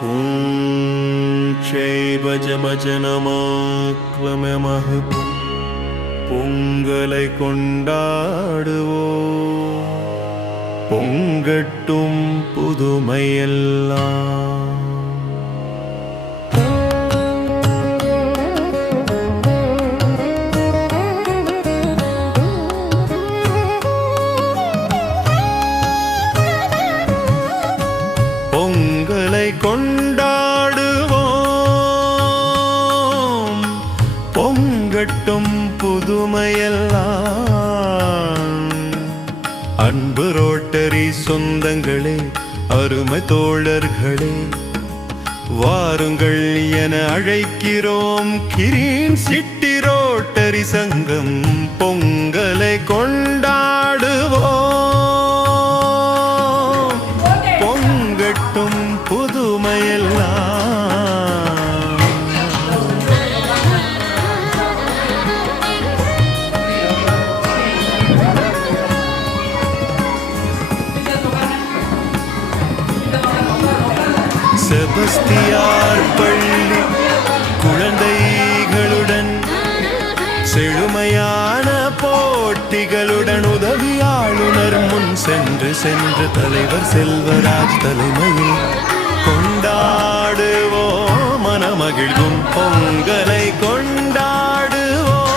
புஞ்சைபஜமஜனமாக்வமமஹ பொங்கலை கொண்டாடுவோம். பொங்கட்டும் புதுமையெல்லாம். பொங்கலை கொண்டாடுவோம். பொங்கட்டும் புதுமையெல்லாம். அன்பு ரோட்டரி சொந்தங்களே, அருமை தோழர்களே, வாருங்கள் என அழைக்கிறோம். கிரீன் சிட்டி ரோட்டரி சங்கம் பொங்கலை கொண்டாடுவோம். பொங்கட்டும் புதுமையெல்லாம். செபஸ்தியார் பள்ளி குழந்தைகளுடன் செழுமையான போட்டிகளுடன் உதவியாளுநர் முன் சென்று தலைவர் செல்வராஜ் தலைமையில் கொண்டாடுவோம். மனமகிழ்வும் பொங்கலை கொண்டாடுவோம்.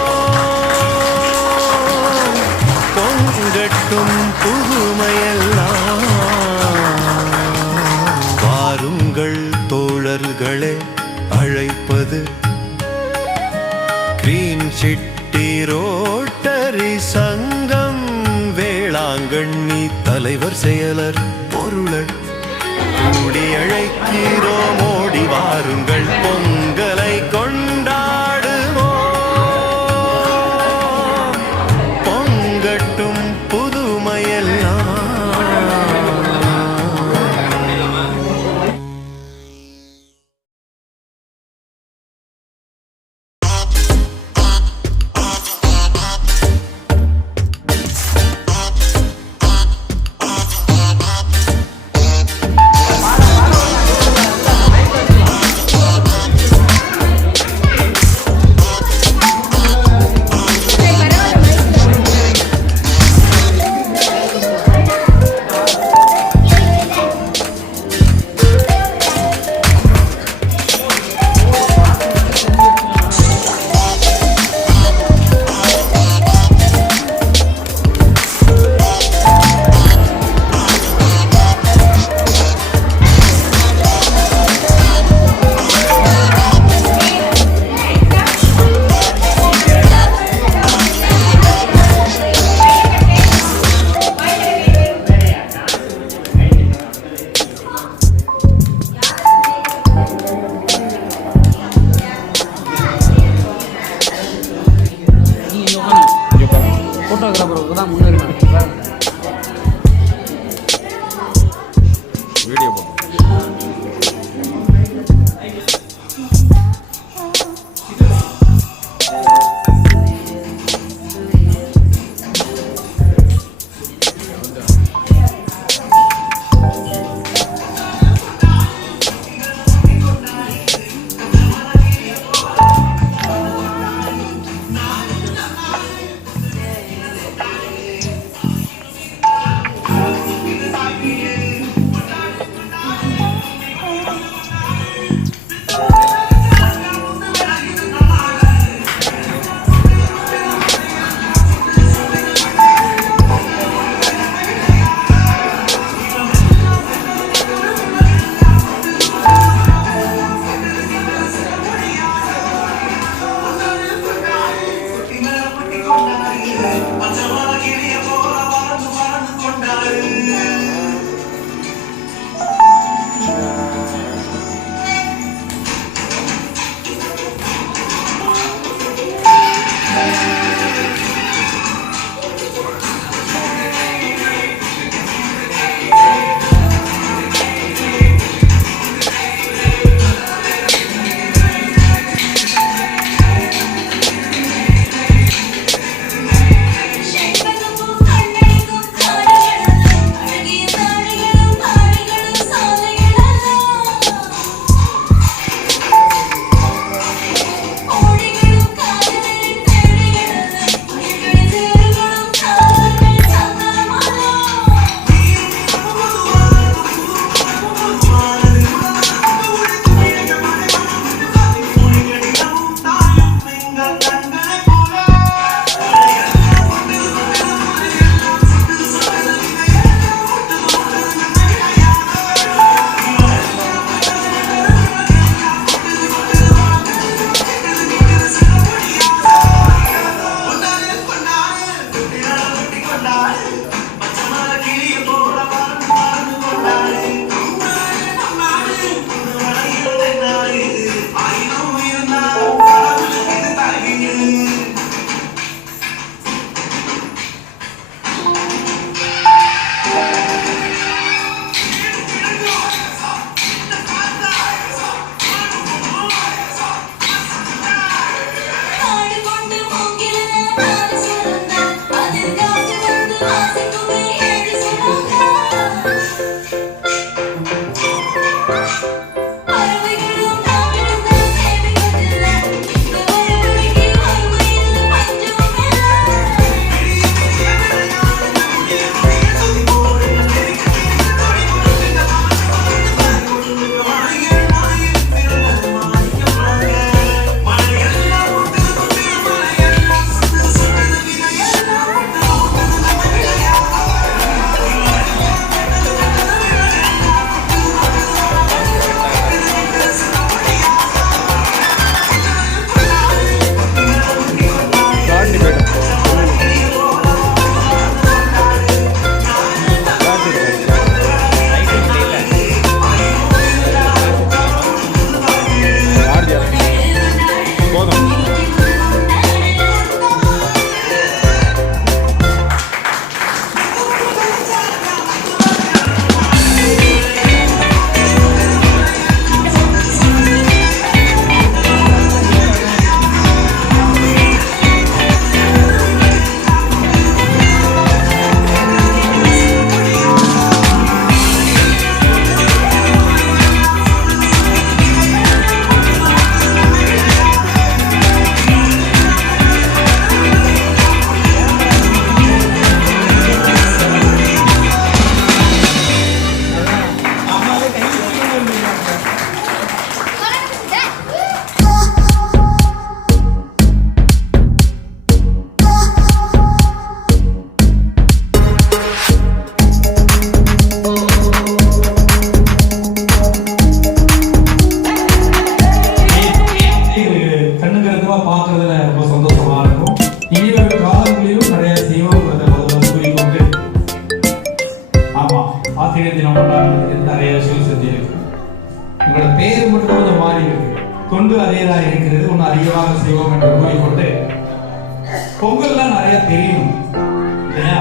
பொங்கட்டும் புதுமையெல்லாம். வாருங்கள் தோழர்களே, அழைப்பது கிரீன் சிட்டி ரோட்டரி சங்கம். வேளாங்கண்ணி தலைவர் செயலர் பொருளர் கூடி அழைக்கிறோம். ஓடி வாருங்கள் பொங்கலை கொண்டாடுவோம். பொங்கட்டும் புதுமையெல்லாம். தினம் கொண்டாடுறது நிறைய விஷயம் செஞ்சிருக்கு. உங்களோட பேர் மட்டும் கொஞ்சம் மாறி இருக்கு, கொண்டு அதேதான் இருக்கிறது. ஒன்று அதிகமாக செய்வோம் என்று கூறிக்கொண்டு பொங்கல்லாம் நிறைய தெரியும் இல்லையா?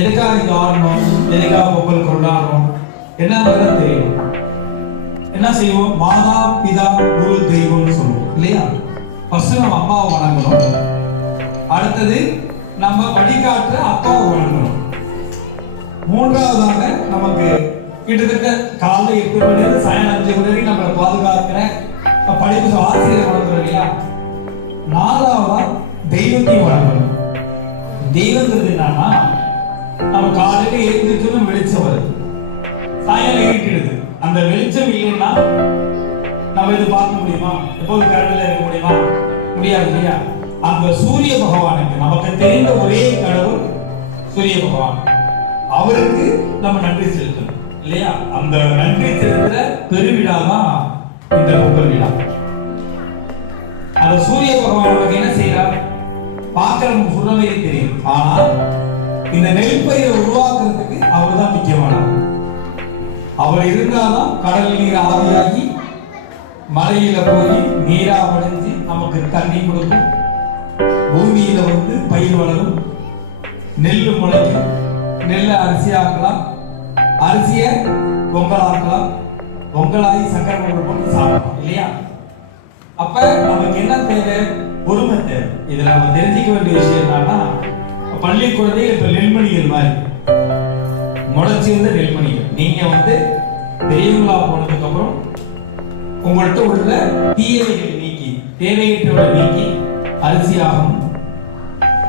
எதுக்காக இங்க ஆடணும், எதுக்காக பொங்கல் கொண்டாடணும் என்னதான் தெரியும். என்ன செய்வோம்? மாதா பிதா குரு தெய்வம்னு சொல்லுவோம் இல்லையா? ஃபர்ஸ்ட் நம்ம அம்மாவை வணங்கணும், அடுத்தது நம்ம வழிகாட்டுற அப்பாவை வணங்கணும், மூன்றாவதாக நமக்கு கிட்டத்தட்ட காலை 8 மணி நேரம் சாயங்காலம் 5 மணி வரைக்கும் நம்மளை பாதுகாக்கிற படிப்பு ஆசிரியர் வணங்குறோம் இல்லையா? நாலாவதா தெய்வத்தையும் வணங்கணும். தெய்வங்கிறது என்னன்னா, நம்ம காலையில எழுந்திரிச்சதும் வெளிச்சம் வருது, சாயங்காலம் இருட்டிடுது. அந்த வெளிச்சம் இல்லைன்னா நம்ம இது பார்க்க முடியுமா? எப்போது கடவுள்ல இருக்க முடியுமா? முடியாது இல்லையா? அந்த சூரிய பகவானுக்கு நமக்கு தெரிந்த ஒரே கடவுள் சூரிய பகவான், அவருக்கு நம்ம நன்றி செலுத்தணும் இல்லையா? அந்த நன்றி செலுத்துற பெருவிழா தான் இந்த பொங்கல் விழா. அந்த சூரிய பகவான் நமக்கு என்ன செய்யறார்? பார்க்க நமக்கு சொல்லவே தெரியும், ஆனா இந்த நெல்பயிரை உருவாக்குறதுக்கு அவர் தான் முக்கியமானவர். அவர் இருந்தாதான் கடல் நீர் ஆவியாகி மலையில போய் நீரா வளைஞ்சு நமக்கு தண்ணி கொடுக்கும், பூமியில வந்து பயிர் வளரும், நெல் முளைக்கும், நெல்லை அரிசி ஆக்கலாம், அரிசிய பொங்கல் ஆக்கலாம், பொங்கலாகி சக்கரை பொங்கல் போட்டு சாப்பிடலாம் இல்லையா? அப்ப நமக்கு என்ன தேவை? பொறுமை தேவை. இதுல நம்ம தெரிஞ்சுக்க வேண்டிய விஷயம் என்னன்னா, பள்ளி குழந்தைகள் இப்ப நெல்மணிகள் மாதிரி முளைச்சி இருந்த நெல்மணிகள், நீங்க வந்து பெரியவங்களா போனதுக்கு அப்புறம் உங்கள்கிட்ட உள்ள தீயவைகளை நீக்கி தேவையற்றவரை நீக்கி அரிசி ஆகும்.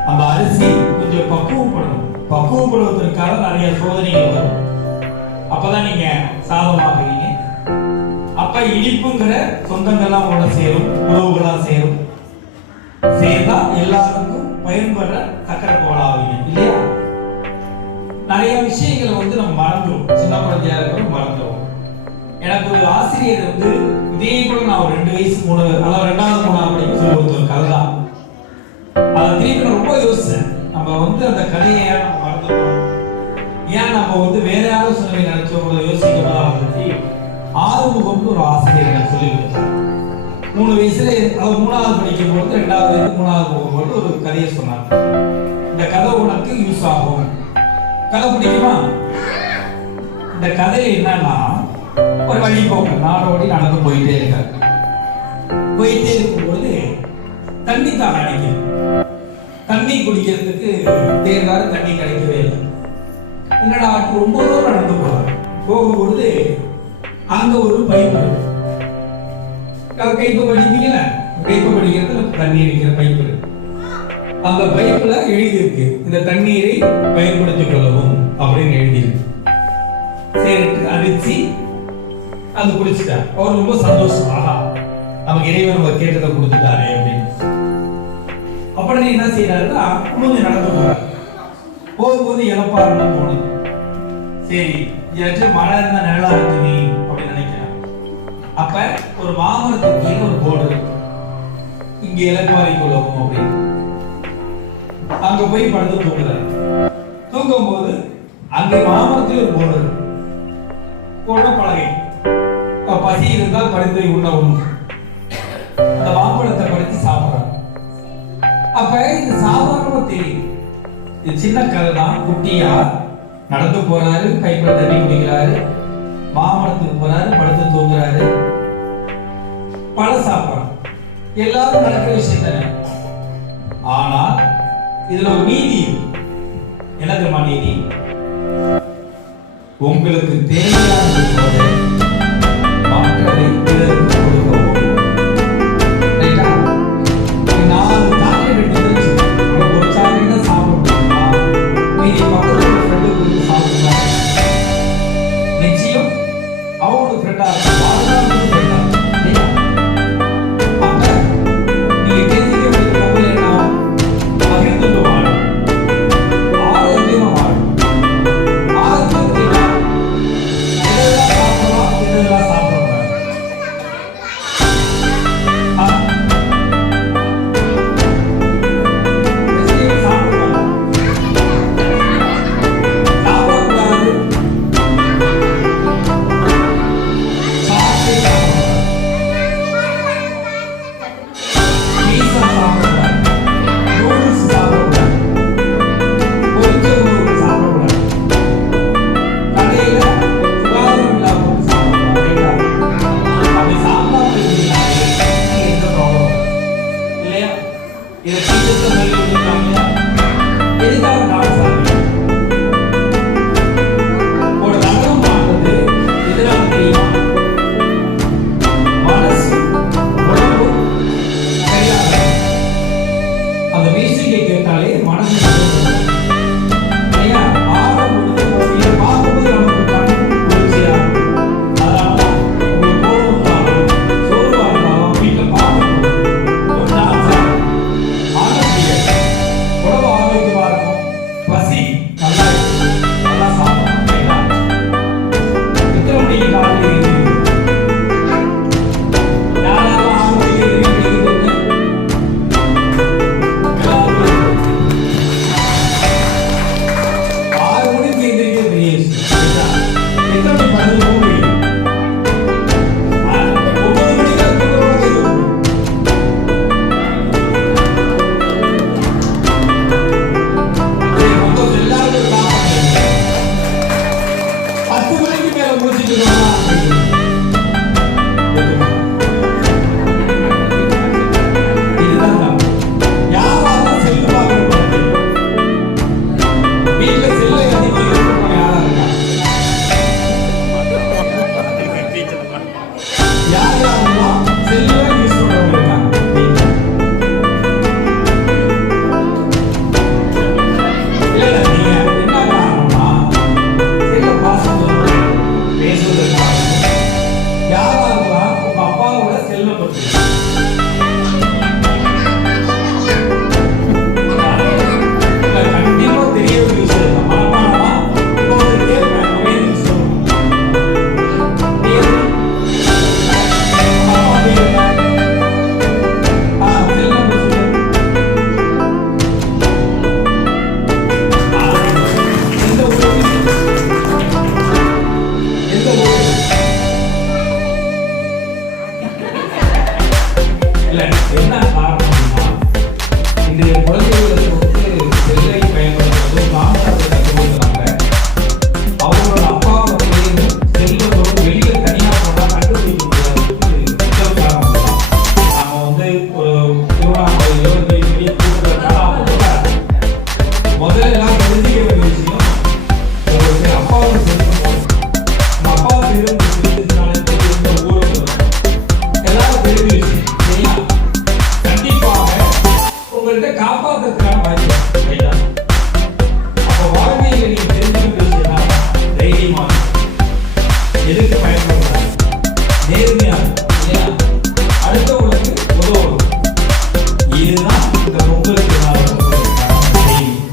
அந்த அரிசி கொஞ்சம் பக்குவப்படணும், பக்குவப்படுவதற்காக நிறைய சோதனைகள் வரும். அப்பதான் நீங்க சாதமாகுவீங்க. அப்ப இனிப்புங்கிற சொந்தங்கள்லாம் கூட சேரும், உறவுகளா சேரும், சேர்ந்தா எல்லாருக்கும் பயன்படுற சக்கரை போலாவீங்க இல்லையா? நிறைய விஷயங்களை வந்து நம்ம மறந்துடும், சின்ன குழந்தையா இருக்கிறோம் மறந்துடும். எனக்கு ஒரு ஆசிரியர் வந்து இதே போல நான் ஒரு 2 வயசு 3 அதாவது 2வது 3வது படிக்க சொல்லி ஒரு கதை தான். அதை திருப்பி நான் ரொம்ப யோசிச்சேன், நம்ம வந்து அந்த கதையை ஏன் நம்ம மறந்துட்டோம், ஏன் நம்ம வந்து வேற யாரும் சொல்லி நினைச்சோம் யோசிக்கிறதா வந்துச்சு. ஆறுமுகம்னு ஒரு ஆசிரியர் எனக்கு சொல்லி கொடுத்தார். 3 வயசுல அவர் 3வது படிக்கும் போது 2வது வயசு 3வது போகும்போது ஒரு கதையை சொன்னார். இந்த கதை உனக்கு யூஸ் ஆகும். கதை பிடிக்குமா? இந்த கதையில என்னன்னா, ஒரு வழி போங்க நாடோடி நடந்து போயிட்டே இருக்காரு. போயிட்டே இருக்கும்போது தண்ணி தான் அடிக்கும். தண்ணி குடிக்கிறதுக்கு தேர்வாரு, தண்ணி கிடைக்கவே இல்லை. என்னடா ரொம்ப தூரம் நடந்து போறாரு. போகும்பொழுது அங்க ஒரு பைப்பு, கைப்பு படிப்பீங்கள, கைப்பு படிக்கிறது தண்ணி அடிக்கிற பைப்பு. அந்த பைப்புல எழுதி இருக்கு, இந்த தண்ணீரை பயன்படுத்திக் கொள்ளவும் அப்படின்னு எழுதி இருக்கு. சரி அடிச்சு அது குடிச்சுட்டார். அவர் ரொம்ப சந்தோஷம், ஆஹா நமக்கு இறைவன் நம்ம கேட்டதை கொடுத்துட்டாரே அப்படின்னு. அப்புறம் என்ன செய்யறாருன்னா குழந்தை நடந்து போறாரு. போகும்போது இழப்பாருன்னு தோணுது. சரி ஏதாச்சும் மழை இருந்தா நல்லா இருக்குமே அப்படின்னு நினைக்கிறேன். அப்ப ஒரு மாமரத்துக்கு கீழே ஒரு போர்டு இருக்கு, இங்க இலக்குவாரி கொள்ளவும் அப்படின்னு. அங்க போய் படுத்து தூங்குறாரு. தூங்கும் போது அங்க மாமரத்தில் ஒரு போர்டு இருக்கு, போட பழகை, பசி இருந்தால் படுத்து உண்ண உண்ணும். அந்த மாம்பழத்தை பறித்து சாப்பிடுறாரு. அப்ப இது சாதாரணமா தெரியும், இது சின்ன கதை தான். குட்டியா நடந்து போறாரு, கைப்பட தண்ணி குடிக்கிறாரு, மாமரத்துக்கு போறாரு, படுத்து தூங்குறாரு, பழம் சாப்பிடுறாரு. எல்லாரும் நடக்கிற விஷயம் தானே. ஆனா இதுல ஒரு நீதி, என்ன தெரியுமா நீதி? உங்களுக்கு தேவையான மற்றதை பிறருக்கு கொடுக்கவும். ஒரு சாக்லேட் தான் சாப்பிடணுமா, மீதி பக்கத்துல ஃப்ரெண்டு சாப்பிடுறாங்க, நிச்சயம் அவங்களுக்கு ஃப்ரெண்டா இருக்கும். ஆரோக்கியமா வாழும். ஆரோக்கியமா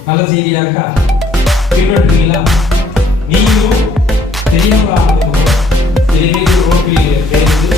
நல்ல செய்தியாக்கா பின்பற்றுறீங்களா? நீங்களும் பெரியவங்க ரோட்டில் பேருந்து